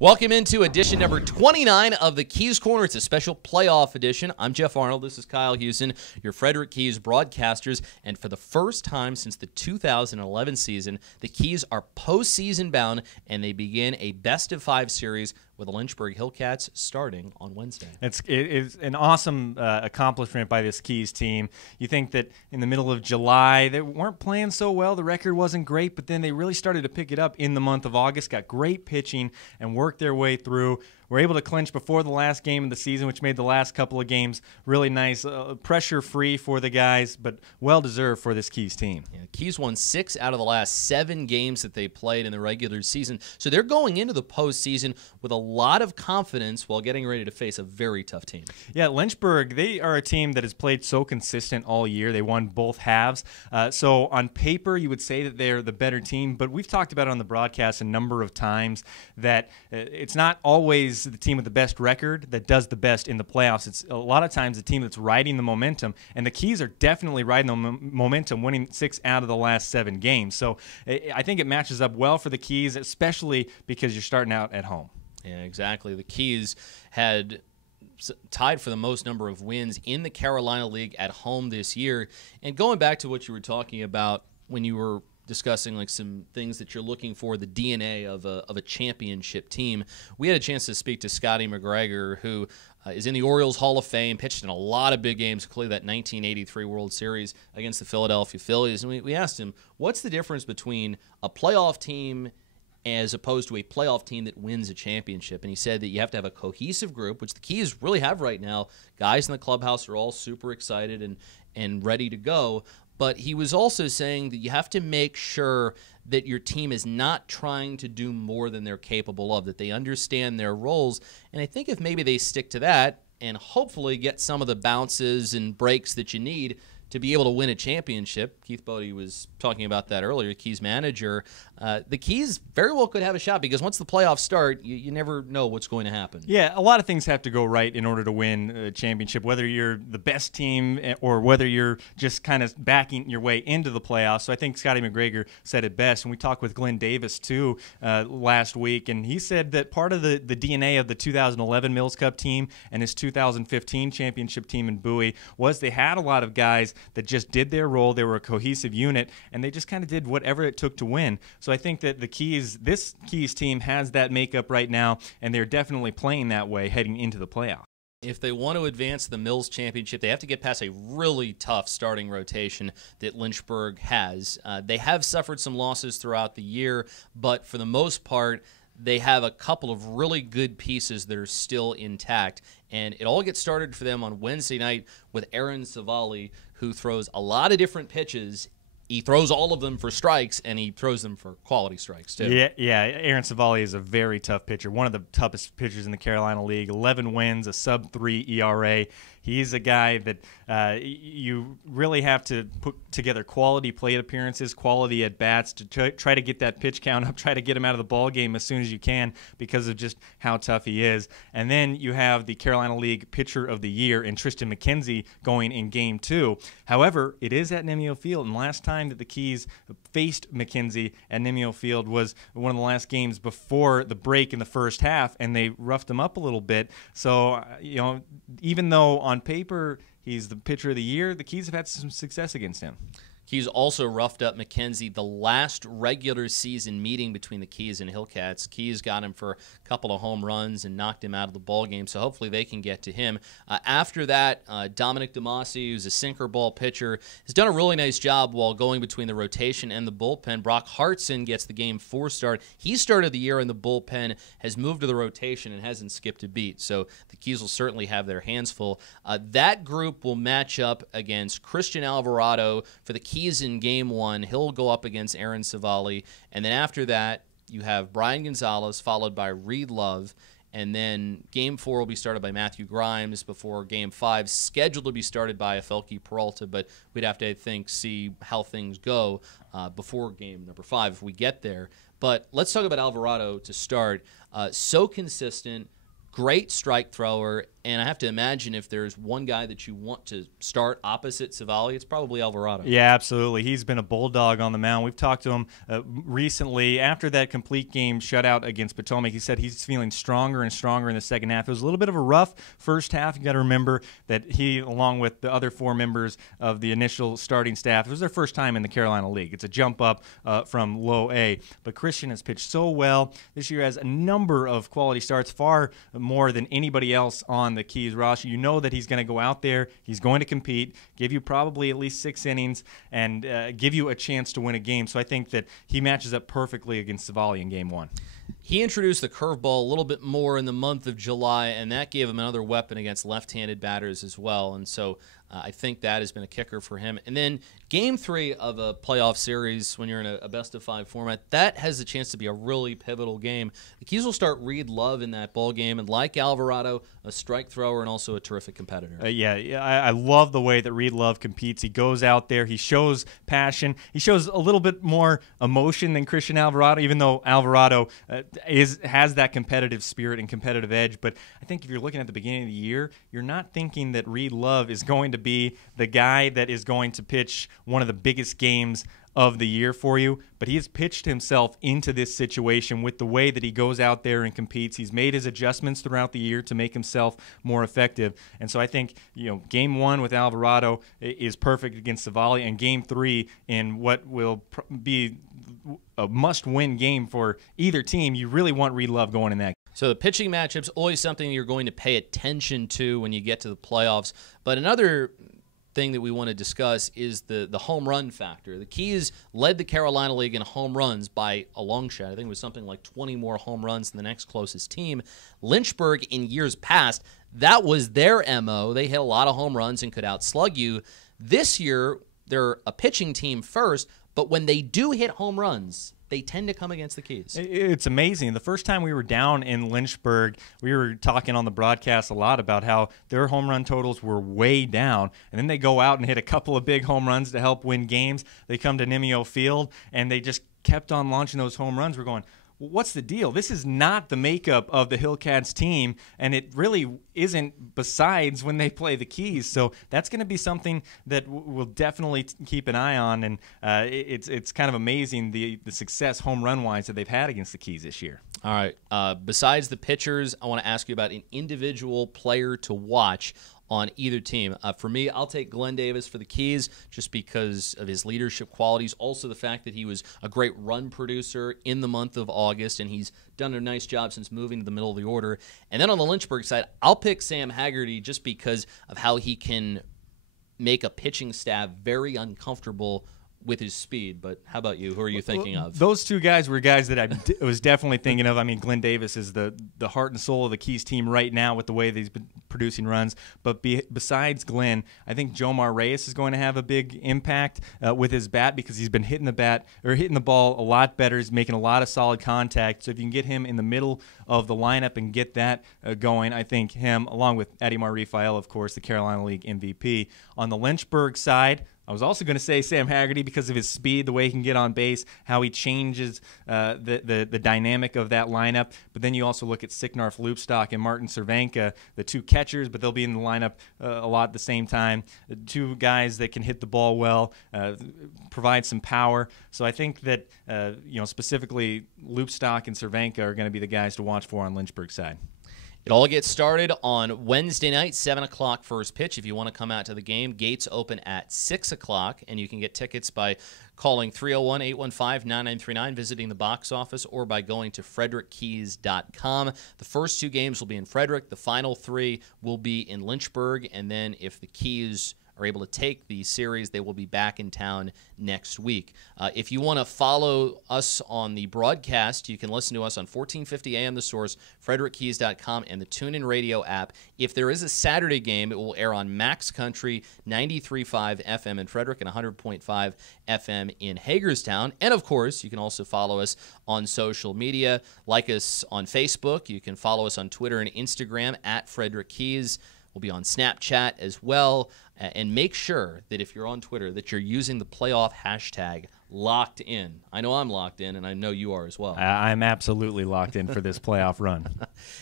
Welcome into edition number 29 of the Keys Corner. It's a special playoff edition. I'm Jeff Arnold. This is Kyle Houston, your Frederick Keys broadcasters. And for the first time since the 2011 season, the Keys are postseason bound, and they begin a best-of-5 series with the Lynchburg Hillcats starting on Wednesday. It is an awesome accomplishment by this Keys team. You think that in the middle of July, they weren't playing so well. The record wasn't great, but then they really started to pick it up in the month of August, got great pitching, and worked their way through. Were able to clinch before the last game of the season, which made the last couple of games really nice. Pressure-free for the guys, but well-deserved for this Keys team. Yeah, Keys won 6 out of the last 7 games that they played in the regular season. So they're going into the postseason with a lot of confidence while getting ready to face a very tough team. Yeah, Lynchburg, they are a team that has played so consistent all year. They won both halves. So on paper, you would say that they're the better team, but we've talked about it on the broadcast a number of times that it's not always the team with the best record that does the best in the playoffs. It's a lot of times the team that's riding the momentum, and the Keys are definitely riding the momentum, winning 6 out of the last 7 games. So I think it matches up well for the Keys, especially because you're starting out at home. Yeah, exactly. The Keys had tied for the most number of wins in the Carolina League at home this year. And going back to what you were talking about when you were discussing like some things that you're looking for, the DNA of a championship team, we had a chance to speak to Scotty McGregor, who is in the Orioles Hall of Fame, pitched in a lot of big games, including that 1983 World Series against the Philadelphia Phillies. And we asked him, what's the difference between a playoff team as opposed to a playoff team that wins a championship? And he said that you have to have a cohesive group, which the Keys really have right now. Guys in the clubhouse are all super excited and ready to go. But he was also saying that you have to make sure that your team is not trying to do more than they're capable of, that they understand their roles. And I think if maybe they stick to that and hopefully get some of the bounces and breaks that you need to be able to win a championship. Keith Bodie was talking about that earlier, Keys manager. The Keys very well could have a shot because once the playoffs start, you never know what's going to happen. Yeah, a lot of things have to go right in order to win a championship, whether you're the best team or whether you're just kind of backing your way into the playoffs. So I think Scotty McGregor said it best. And we talked with Glenn Davis, too, last week, and he said that part of the DNA of the 2011 Mills Cup team and his 2015 championship team in Bowie was they had a lot of guys that just did their role. They were a cohesive unit, and they just kind of did whatever it took to win. So I think that this Keys team has that makeup right now, and they're definitely playing that way heading into the playoffs. If they want to advance the Mills Championship, they have to get past a really tough starting rotation that Lynchburg has. They have suffered some losses throughout the year, but for the most part, they have a couple of really good pieces that are still intact. And it all gets started for them on Wednesday night with Aaron Savali, who throws a lot of different pitches. He throws all of them for strikes, and he throws them for quality strikes, too. Yeah. Aaron Savali is a very tough pitcher, one of the toughest pitchers in the Carolina League. 11 wins, a sub-3 ERA. He's a guy that you really have to put together quality plate appearances, quality at-bats to try to get that pitch count up, try to get him out of the ball game as soon as you can because of just how tough he is. And then you have the Carolina League Pitcher of the Year in Tristan McKenzie going in Game 2. However, it is at Nimio Field, and last time that the Keys faced McKenzie at Nimio Field was one of the last games before the break in the first half, and they roughed him up a little bit. So, even though on paper he's the pitcher of the year, the Keys have had some success against him. Keys also roughed up McKenzie the last regular season meeting between the Keys and Hillcats. Keys got him for a couple of home runs and knocked him out of the ball game, so hopefully they can get to him. After that, Dominic DeMasi, who's a sinker ball pitcher, has done a really nice job while going between the rotation and the bullpen. Brock Hartson gets the Game 4 start. He started the year in the bullpen, has moved to the rotation, and hasn't skipped a beat, so the Keys will certainly have their hands full. That group will match up against Christian Alvarado for the Keys in Game 1. He'll go up against Aaron Savali. And then after that, you have Brian Gonzalez, followed by Reed Love. And then Game 4 will be started by Matthew Grimes before Game 5, scheduled to be started by Afelki Peralta. But we'd have to, I think, see how things go before Game number 5 if we get there. But let's talk about Alvarado to start. So consistent, great strike thrower, And I have to imagine if there's one guy that you want to start opposite Civale, it's probably Alvarado. Yeah, absolutely. He's been a bulldog on the mound. We've talked to him recently after that complete game shutout against Potomac. He said he's feeling stronger and stronger in the second half. It was a little bit of a rough first half. You got to remember that he, along with the other 4 members of the initial starting staff, it was their first time in the Carolina League. It's a jump up from low A. But Christian has pitched so well this year, has a number of quality starts, far more than anybody else on the Keys roster. You know that he's going to go out there, he's going to compete, give you probably at least 6 innings, and give you a chance to win a game. So I think that he matches up perfectly against Civale in Game 1. He introduced the curveball a little bit more in the month of July, and that gave him another weapon against left-handed batters as well. And so I think that has been a kicker for him. And then Game 3 of a playoff series, when you're in a best-of-5 format, that has the chance to be a really pivotal game. The Keys will start Reed Love in that ball game, and like Alvarado, a strike thrower and also a terrific competitor. I love the way that Reed Love competes. He goes out there, he shows passion, he shows a little bit more emotion than Christian Alvarado, even though Alvarado has that competitive spirit and competitive edge. But I think if you're looking at the beginning of the year, you're not thinking that Reed Love is going to be the guy that is going to pitch one of the biggest games of the year for you, but he has pitched himself into this situation with the way that he goes out there and competes. He's made his adjustments throughout the year to make himself more effective. And so I think, Game 1 with Alvarado is perfect against Civale, and Game 3 in what will be a must-win game for either team. You really want Reed Love going in that. So the pitching matchup's always something you're going to pay attention to when you get to the playoffs. But another thing that we want to discuss is the home run factor. The Keys led the Carolina League in home runs by a long shot. I think it was something like 20 more home runs than the next closest team. Lynchburg, in years past, that was their MO. They hit a lot of home runs and could outslug you. This year, they're a pitching team first, but when they do hit home runs, they tend to come against the Keys. It's amazing. The first time we were down in Lynchburg, we were talking on the broadcast a lot about how their home run totals were way down, and then they go out and hit a couple of big home runs to help win games. They come to Nimio Field, and they just kept on launching those home runs. We're going, what's the deal? This is not the makeup of the Hillcats team, and it really isn't besides when they play the Keys. So that's going to be something that we'll definitely keep an eye on, and it's kind of amazing the success home run-wise that they've had against the Keys this year. All right. Besides the pitchers, I want to ask you about an individual player to watch on either team. For me, I'll take Glenn Davis for the Keys just because of his leadership qualities. Also the fact that he was a great run producer in the month of August, and he's done a nice job since moving to the middle of the order. And then on the Lynchburg side, I'll pick Sam Haggerty just because of how he can make a pitching staff very uncomfortable with his speed. But how about you? Who are you thinking of? Those two guys were guys that I was definitely thinking of. I mean, Glenn Davis is the heart and soul of the Keys team right now with the way that he's been producing runs. But besides Glenn, I think Jomar Reyes is going to have a big impact with his bat because he's been hitting the ball a lot better. He's making a lot of solid contact. So if you can get him in the middle of the lineup and get that going, I think him, along with Edimar Rafael, of course, the Carolina League MVP. On the Lynchburg side, I was also going to say Sam Haggerty because of his speed, the way he can get on base, how he changes the dynamic of that lineup. But then you also look at Sicknarf Loopstock and Martin Cervenka, the two catchers, but they'll be in the lineup a lot at the same time. Two guys that can hit the ball well, provide some power. So I think that specifically Loopstock and Cervenka are going to be the guys to watch for on Lynchburg's side. It all gets started on Wednesday night, 7 o'clock first pitch. If you want to come out to the game, gates open at 6 o'clock, and you can get tickets by calling 301-815-9939, visiting the box office, or by going to frederickkeys.com. The first 2 games will be in Frederick. The final 3 will be in Lynchburg, and then if the Keys are able to take the series, they will be back in town next week. If you want to follow us on the broadcast, you can listen to us on 1450 AM The Source, frederickkeys.com, and the TuneIn Radio app. If there is a Saturday game, it will air on Max Country 93.5 FM in Frederick and 100.5 FM in Hagerstown. And, of course, you can also follow us on social media. Like us on Facebook. You can follow us on Twitter and Instagram at Frederick Keys. We'll be on Snapchat as well. And make sure that if you're on Twitter that you're using the playoff hashtag locked in. I know I'm locked in, and I know you are as well. I'm absolutely locked in for this playoff run.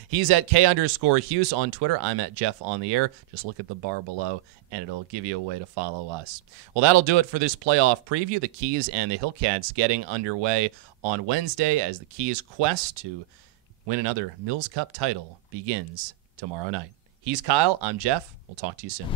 He's at K_Hughes on Twitter. I'm at Jeff on the air. Just look at the bar below, and it'll give you a way to follow us. Well, that'll do it for this playoff preview. The Keys and the Hillcats getting underway on Wednesday as the Keys' quest to win another Mills Cup title begins tomorrow night. He's Kyle. I'm Jeff. We'll talk to you soon.